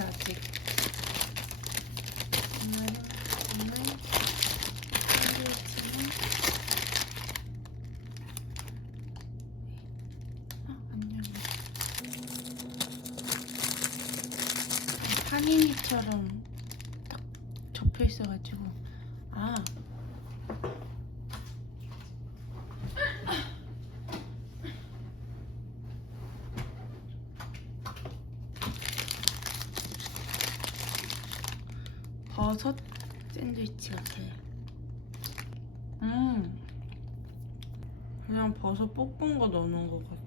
습해 아직. 오늘은 오늘 샌드위치는 아 안녕. 파니니처럼 딱 접혀 있어가지고 아 버섯 샌드위치 같아요. 음, 그냥 버섯 볶은 거 넣는 것 같아.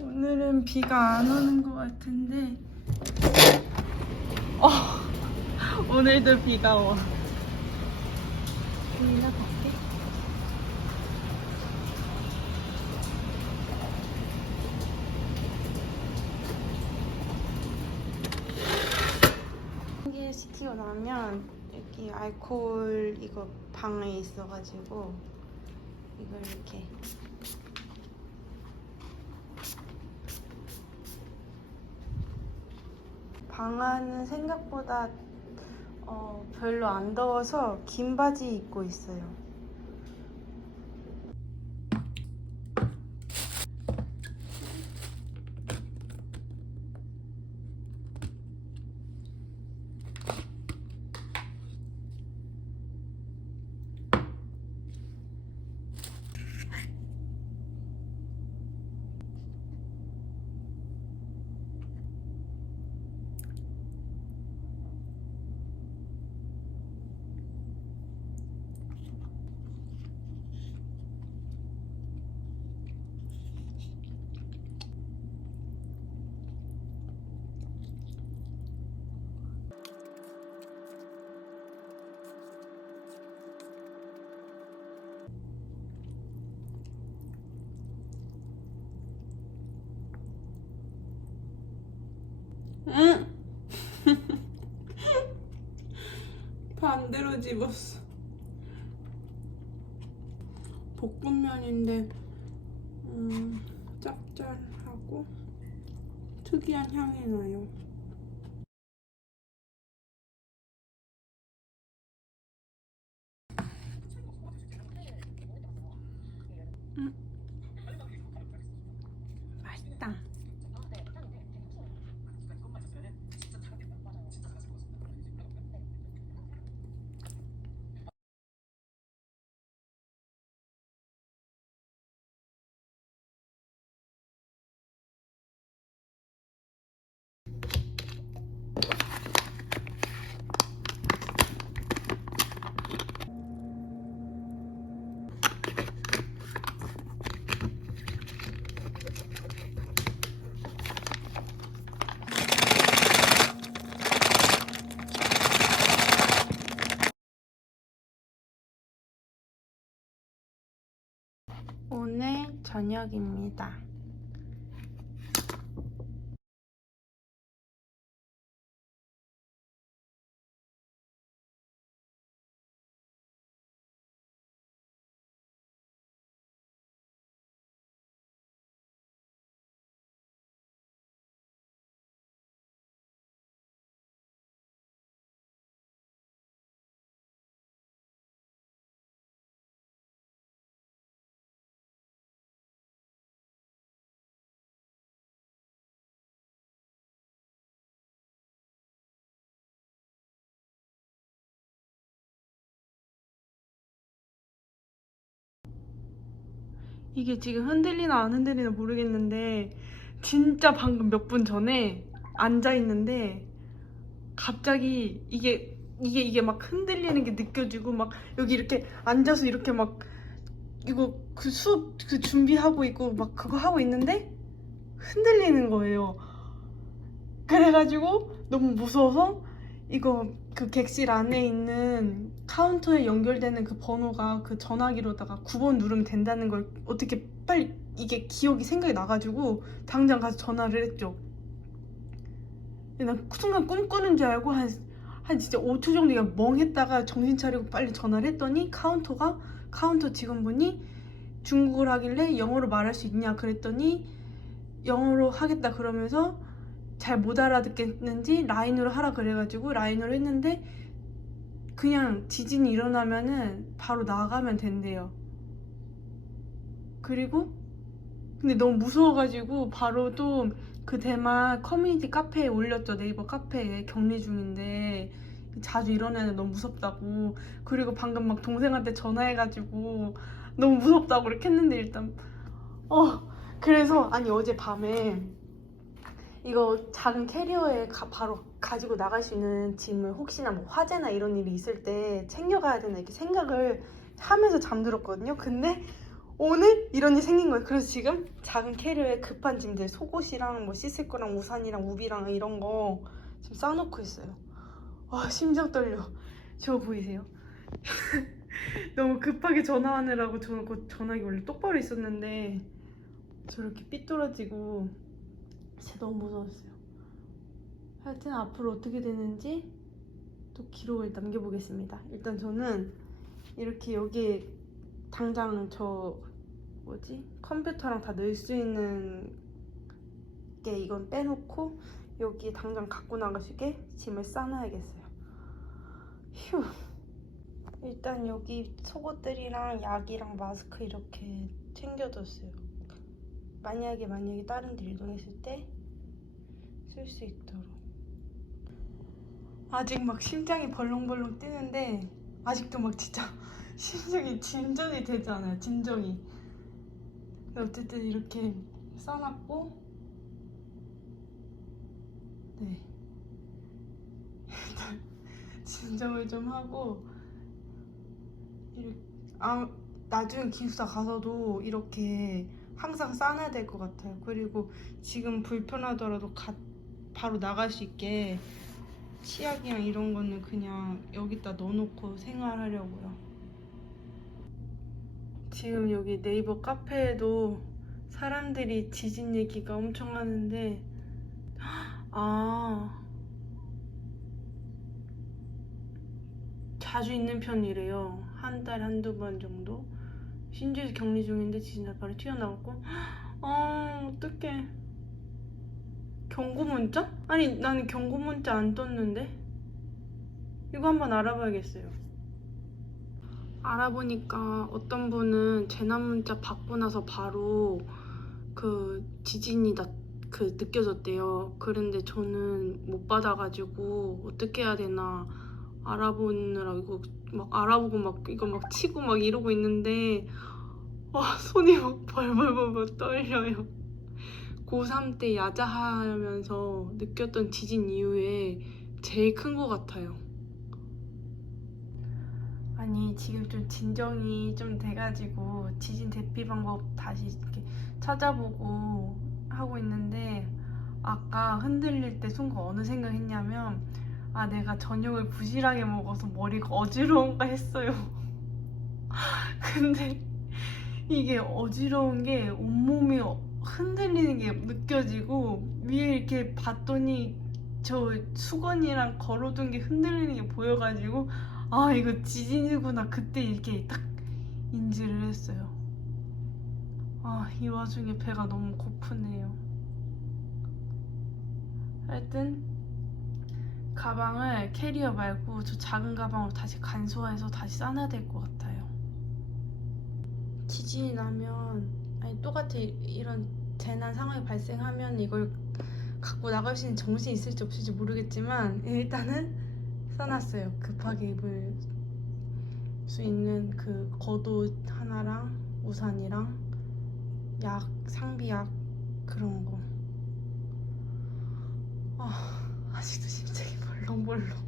오늘은 비가 안 오는 것 같은데, 어, 오늘도 비가 와. 보이나 밖에? 이게 시키고 나면 여기 알코올 이거 방에 있어가지고 이걸 이렇게 방 안은 생각보다 어, 별로 안 더워서 긴 바지 입고 있어요. 반대로 집었어. 볶음면인데 음, 짭짤하고 특이한 향이 나요. 음. 오늘 저녁입니다. 이게 지금 흔들리나 안 흔들리나 모르겠는데 진짜 방금 몇 분 전에 앉아 있는데 갑자기 이게 이게 이게 막 흔들리는 게 느껴지고 막 여기 이렇게 앉아서 이렇게 막 이거 그 수업 그 준비하고 있고 막 그거 하고 있는데 흔들리는 거예요. 그래가지고 너무 무서워서 이거 그 객실 안에 있는 카운터에 연결되는 그 번호가 그 전화기로다가 9번 누르면 된다는 걸 어떻게 빨리 이게 기억이 생각이 나가지고 당장 가서 전화를 했죠. 나 순간 꿈꾸는 줄 알고 한, 한 진짜 5초 정도 그냥 멍했다가 정신 차리고 빨리 전화를 했더니 카운터가 카운터 직원분이 중국어를 하길래 영어로 말할 수 있냐 그랬더니 영어로 하겠다 그러면서 잘 못 알아듣겠는지 라인으로 하라 그래가지고 라인으로 했는데 그냥 지진이 일어나면은 바로 나가면 된대요. 그리고 근데 너무 무서워가지고 바로 또 그 대만 커뮤니티 카페에 올렸죠 네이버 카페에 격리 중인데 자주 일어나는 너무 무섭다고 그리고 방금 막 동생한테 전화해가지고 너무 무섭다고 이렇게 했는데 일단 어 그래서 아니 어제 밤에 이거 작은 캐리어에 가- 바로 가지고 나갈 수 있는 짐을 혹시나 뭐 화재나 이런 일이 있을 때 챙겨가야 되나 이렇게 생각을 하면서 잠들었거든요. 근데 오늘 이런 일이 생긴 거예요. 그래서 지금 작은 캐리어에 급한 짐들 속옷이랑 뭐 씻을 거랑 우산이랑 우비랑 이런 거 지금 싸놓고 있어요. 와 심장 떨려. 저거 보이세요? 너무 급하게 전화하느라고 저는 그 전화기 원래 똑바로 있었는데 저렇게 삐뚤어지고 진짜 너무 무서웠어요. 하여튼 앞으로 어떻게 되는지 또 기록을 남겨보겠습니다. 일단 저는 이렇게 여기에 당장 저 뭐지 컴퓨터랑 다 넣을 수 있는 게 이건 빼놓고 여기 당장 갖고 나가시게 짐을 싸놔야겠어요. 휴. 일단 여기 속옷들이랑 약이랑 마스크 이렇게 챙겨뒀어요. 만약에 만약에 다른 데 이동했을 때 쓸 수 있도록. 아직 막 심장이 벌렁벌렁 뛰는데 아직도 막 진짜 심장이 진전이 되지 않아요. 진정이. 어쨌든 이렇게 써놨고 네 일단 진정을 좀 하고 이렇게 아 나중에 기숙사 가서도 이렇게 항상 싸놔야 될 것 같아요. 그리고 지금 불편하더라도 가, 바로 나갈 수 있게 치약이랑 이런 거는 그냥 여기다 넣어놓고 생활하려고요. 지금 여기 네이버 카페에도 사람들이 지진 얘기가 엄청 하는데 아 자주 있는 편이래요. 한 달에 한두 번 정도. 신주에서 격리 중인데 지진이 바로 튀어나왔고. 아 어떡해. 경고 문자? 아니 나는 경고 문자 안 떴는데? 이거 한번 알아봐야겠어요. 알아보니까 어떤 분은 재난 문자 받고 나서 바로 그 지진이 나, 그 느껴졌대요. 그런데 저는 못 받아가지고 어떻게 해야 되나 알아보느라 이거 막 알아보고 막 이거 막 치고 막 이러고 있는데 와 손이 막 벌벌벌벌 떨려요. 고3 때 야자하면서 느꼈던 지진 이후에 제일 큰 것 같아요. 아니 지금 좀 진정이 좀 돼가지고 지진 대피 방법 다시 이렇게 찾아보고 하고 있는데 아까 흔들릴 때 순간 어느 생각했냐면 아 내가 저녁을 부실하게 먹어서 머리가 어지러운가 했어요. 근데 이게 어지러운 게 온몸이 흔들리는 게 느껴지고 위에 이렇게 봤더니 저 수건이랑 걸어둔 게 흔들리는 게 보여가지고 아 이거 지진이구나 그때 이렇게 딱 인지를 했어요. 아 이 와중에 배가 너무 고프네요. 하여튼 가방을 캐리어 말고 저 작은 가방으로 다시 간소화해서 다시 싸놔야 될 것 같아요. 지진이 나면 아니 똑같이 이런 재난 상황이 발생하면 이걸 갖고 나갈 수 있는 정신이 있을지 없을지 모르겠지만 일단은 써놨어요. 급하게 입을 수 있는 그 겉옷 하나랑 우산이랑 약, 상비약 그런 거. 아, 아직도 심장이 벌렁벌렁.